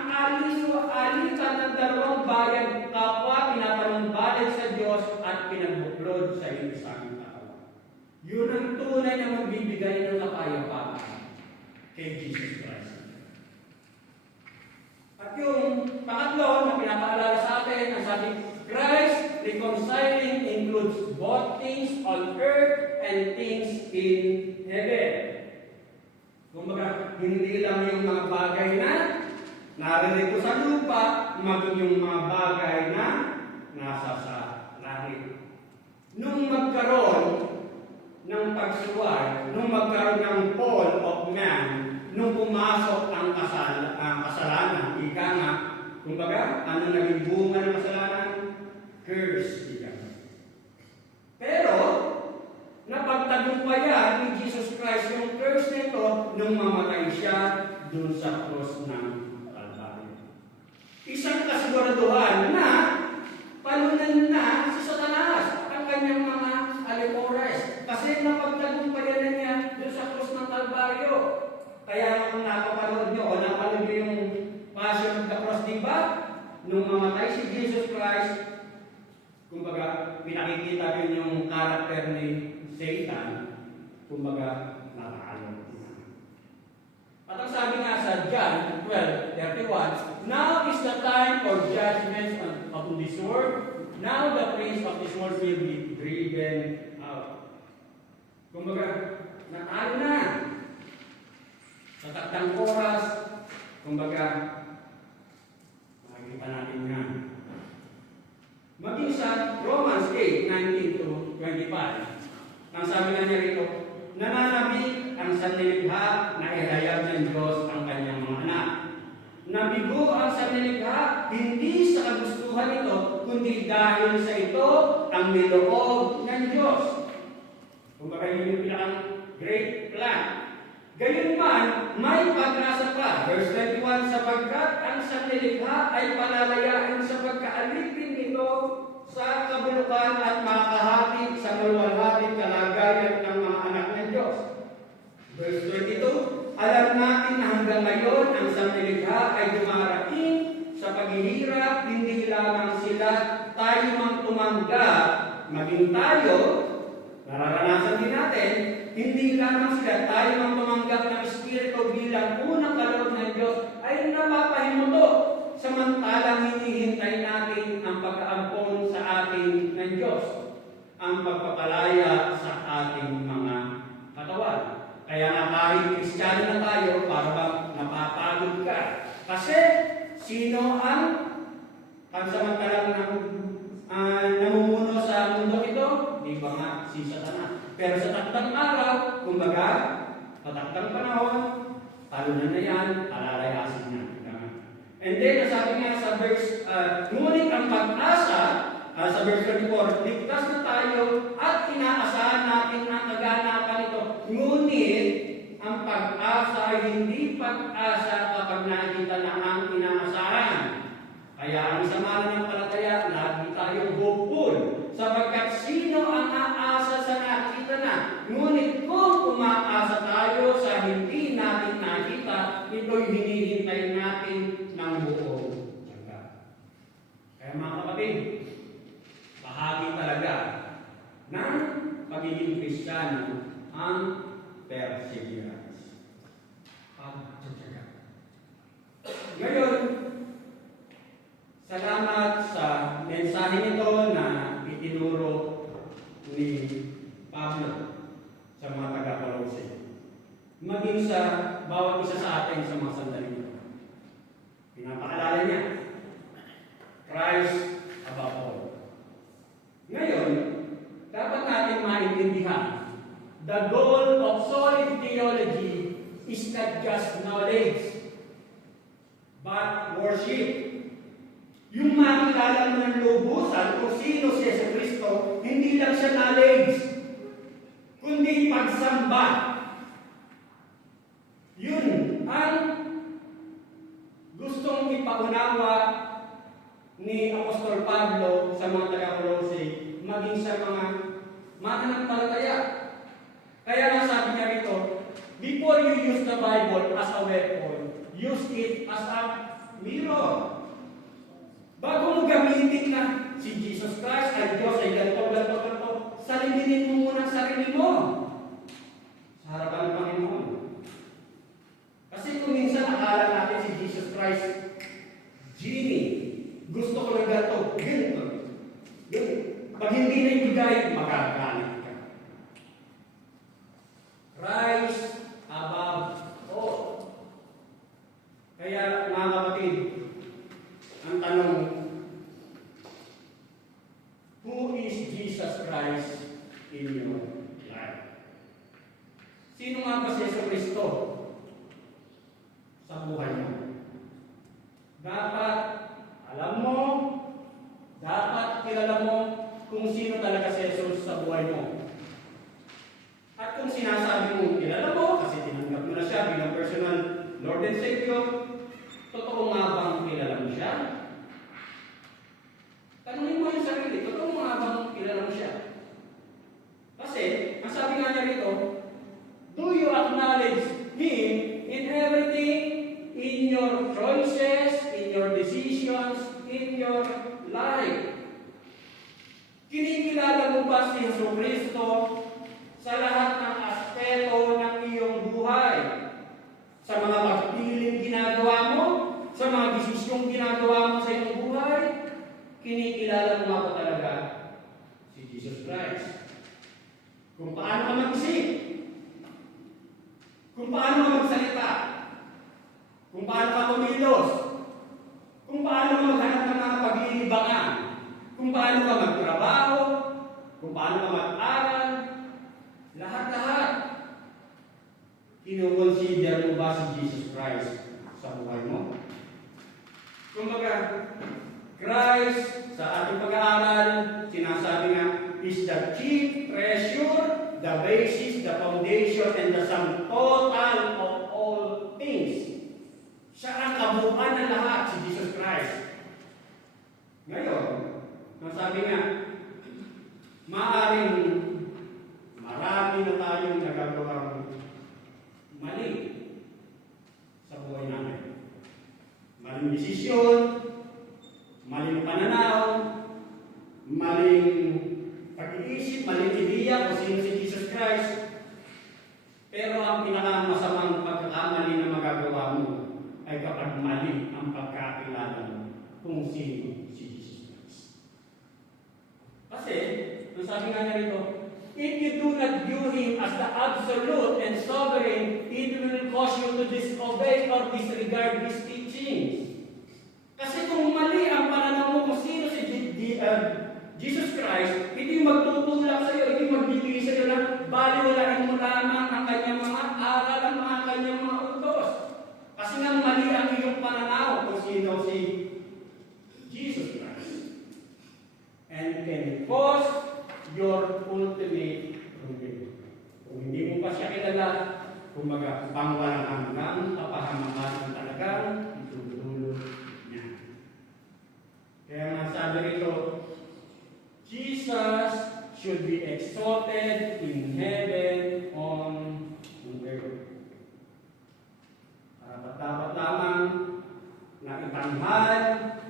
alitan ng dalawang bayan, kapwa pinapanumbalik sa Diyos at pinagbuklod sa isang tao. Yun ang tunay na magbibigay ng kapayapaan kay Jesus Christ. At yung pangatlo na pinapaalala sa atin, ang sabi, Christ reconciling includes both things on earth and things in heaven. Kumbaga, hindi lang yung mga bagay na naririto sa lupa, maging yung mga bagay na nasa sa langit. Nung magkaroon ng pagsuway, nung magkaroon Kumbaga, ano naging bunga ng kasalanan? Curse. Pero, napagtagumpayan ni Jesus Christ yung curse nito nung mamatay siya dun sa cross ng Kalbaryo. Isang kasiguraduhan na palunan na si Satanas ang kanyang mga alipores. Kasi napagtagumpayan na niya dun sa cross ng Kalbaryo. Kaya kung nakapanood nyo o napanood nyo yung Passion of the Cross, di ba? Nung mamatay si Jesus Christ, kumbaga, pinakikita yun yung karakter ni Satan, kumbaga, natalo. At ang sabi nga sa John 12:31, now is the time for judgment of this world. Now the prince of this world will be driven out. Kumbaga, natalo na. Sa tatlong oras, kumbaga, makikita natin nga. Maging sa Romans 8:19-25, ang sabi nga niya rito, nananabik ang sanlilikha na ihayag ng Diyos ang kanyang mga anak. Nabigo ang sanlilikha hindi sa kagustuhan ito, kundi dahil sa ito ang niloob ng Diyos. Kumbaga yun yung pinakang great plan. Gayunman, may pag-asa pa. Verse 21, sapagkat ang sanlilikha ay palalayain sa pagkaalipin nito sa kabulukan at makahatid sa maluwalhating kalagayan ng mga anak ng Diyos. Verse 22, alam natin na hanggang ngayon ang sanlilikha ay dumarating sa paghihirap, hindi lamang sila tayo mang tumanggap, maging tayo, nararanasan din natin, hindi lamang sila tayo mang tumanggap ng Espiritu bilang unang kaloob ng Diyos ay napapahimuto samantalang hinihintay natin ang pag-aampon sa atin ng Diyos, ang pagpapalaya sa ating mga katawan. Kaya nga kahit Kristiyano na tayo, para bang napapagod ka. Kasi sino ang pansamantalang namumuno sa mundo ito? Di ba nga si Satanas? Pero sa tatlong araw, kumbaga, sa tatlong panahon, talunan na yan, alalayasin na. And then, sabi nga sa verse, ngunit ang pag-asa, sa verse 24, ligtas na tayo at inaasahan natin ang kaganapan ito. Ngunit, ang pag-asa ay hindi pag-asa kapag nakikita na ang inaasahan. Kaya ang isang mananampalataya, lagi tayong hopeful. Sapagkat sino ang aasa sa nakita na? Ngunit kung umaasa tayo sa hindi natin nakita, ito'y hinihintay natin ng buo. Kaya mga kapatid, bahagi talaga ng pagiging Kristiyano ang perseverance. Pagtsatsaga. Ngayon, salamat sa mensahe nito na itinuro ni Pablo sa mga taga-Colossae. Maging sa bawat isa sa atin sa mga sandali ito. Pinapaalala niya, Christ above all. Ngayon, dapat natin maintindihan, the goal of solid theology is not just knowledge, but worship. Yung makilala mo ng lubusan kung sino si Jesucristo, hindi lang siya knowledge, kundi pagsamba. Yun ang gustong ipaunawa ni Apostol Pablo sa mga taga-Colossae, maging sa mga mananampalataya. Kaya nga sabi niya rito, before you use the Bible as a weapon, use it as a mirror. Bago mo gamitin na si Jesus Christ ay Diyos, ay ganito, salinin mo muna ang sarili mo sa harapan ng Panginoon. Kasi kung minsan akala natin si Jesus Christ, genie, gusto ko ng ganito, ganito. Pag hindi na ibigay, magagalit ka. Christ above all. Kaya mga kapatid, ang tanong, who is Jesus Christ in your life? Sino nga ba si Jesucristo sa buhay mo? Dapat buhay mo. At kung sinasabi mo, kilala mo, kasi tinanggap mo na siya bilang personal Lord and Savior, totoo nga bang kilala mo siya? Tanungin mo yung sarili, totoo nga bang kilala mo siya? Kasi, ang sabi nga niya rito, do you acknowledge Him in everything, in your choices, in your decisions, in your life? Kinikilala mo ba si Jesucristo sa lahat ng aspeto ng iyong buhay? Sa mga pagpiling ginagawa mo, sa mga desisyong ginagawa mo sa iyong buhay, kinikilala mo nga ba talaga si Jesus Christ? Kung paano ka mag-isip, kung paano ka magsalita, kung paano ka kumilos, kung paano ka maghanap ng mga pag-iibangan, kung paano ka magtrabaho, kung paano ka mag-aral, lahat-lahat. Kino-consider mo ba si Jesus Christ sa buhay mo? Kumbaga, Christ sa ating pag-aaral, sinasabi nga, is the chief treasure, the basis, the foundation, and the sum total of all things. Siya ang kabuuan ng lahat, si Jesus Christ. Ngayon, sabi nga, maaaring marami na tayong nagagawang mali sa buhay natin. Maling desisyon, maling pananaw, maling pag-iisip, maling ideya kung sino si Jesus Christ. Pero ang pinakamasamang pagkakamali na magagawa mo ay kapag mali ang pagkakilala mo kung sino si Jesus Christ. Kasi, ang sabi nga niya rito, if you do not view Him as the absolute and sovereign, it will cause you to disobey or disregard His teachings. Kasi kung mali ang pananaw mo kung sino si Jesus Christ, hindi magtutulak sa iyo, hindi magbibigay sa iyo ng baliwalain mo lamang ang kanyang mga aral, ang mga kanyang mga utos. Kasi nga mali ang iyong pananaw kung sino si Jesus Christ. And can cause your ultimate ruin. Kung hindi mo pa siya kilala, kumbaga, pangwalang hanggang kapahamakan ng talagang itutulog niya. Kaya nga sabi rito, Jesus should be exalted in heaven on earth. Dapat lamang na itanghal,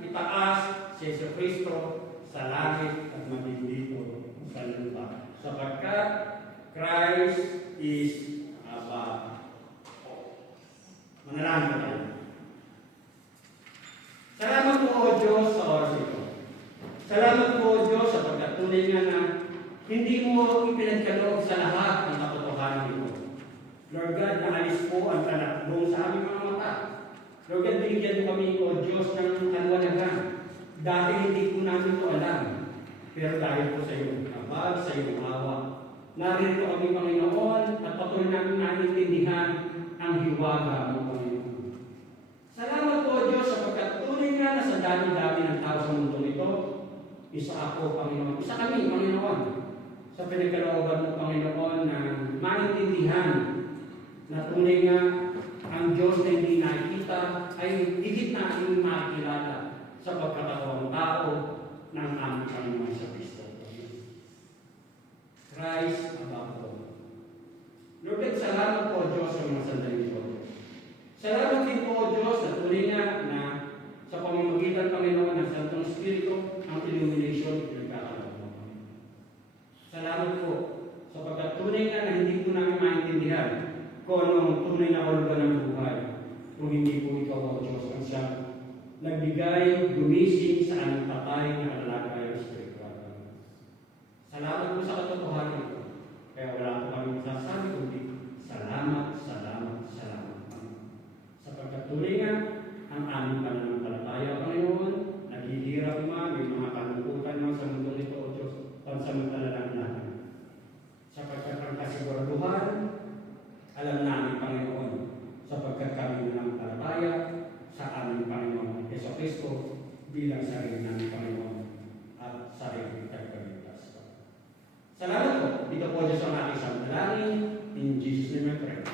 itaas si Jesucristo sa langit at magiging sa lupa. Sapagkat Christ is above. Manalangin tayo. Salamat po, O Diyos, sa oras ito. Salamat po, O Diyos, sa pagkatuloy nga na hindi mo ipinagkaloob sa lahat ng katotohanan ito. Lord God, naalis po ang talakbong sa aming mga mata. Lord God, binigyan mo kami, O Diyos, ng kalwanagan. Dahil hindi po namin ito alam. Pero dahil po sa iyong kapag, sa iyong awa, narito kami, Panginoon, at patuloy namin naintindihan ang hiwaga mo, Panginoon. Salamat po, Diyos, sa pagkatuloy nga na sa dami-dami ng tao sa mundo nito. Isa ako, Panginoon. Isa kami, Panginoon. Sa pinagkalooban mo, Panginoon, na maintindihan na tunay nga ang Diyos na hindi nakikita ay higit na aming makikilala sa pagkakatawang tao ng aming Panginoon sa Kristo. Christ above all. Lord, salamat po, Diyos, sa mga sandali ito. Salamat din po, Diyos, na tunay nga na sa pamamagitan, Panginoon, ng Santong Espiritu, ang illumination pinagkakaroon mo. Salamat po, sapagkat tunay nga na hindi po namin maintindihan kung anong tunay na organ ng buhay kung hindi po ikaw, O Diyos, ang siyang nagbigay, gumising sa aming patay na kalagay ng spiritual. Salamat po sa katotohanan ito. Kaya wala po kami masasabi kundi salamat, salamat, salamat. Sapagkat tunay nga ang aming pananampalataya, Panginoon, naghihirap man, may mga kalungkutan man sa mundo nito, O Diyos, pansamantala lang natin. Sapagkat ang kasiguraduhan, alam namin, Panginoon, sapagkat kami nananampalataya sa aming Panginoon Jesucristo bilang sarili namin, Panginoon, at sarili tagapagligtas. Salamat po Ito po Diyos ang ating samdalangin. In Jesus' name I pray.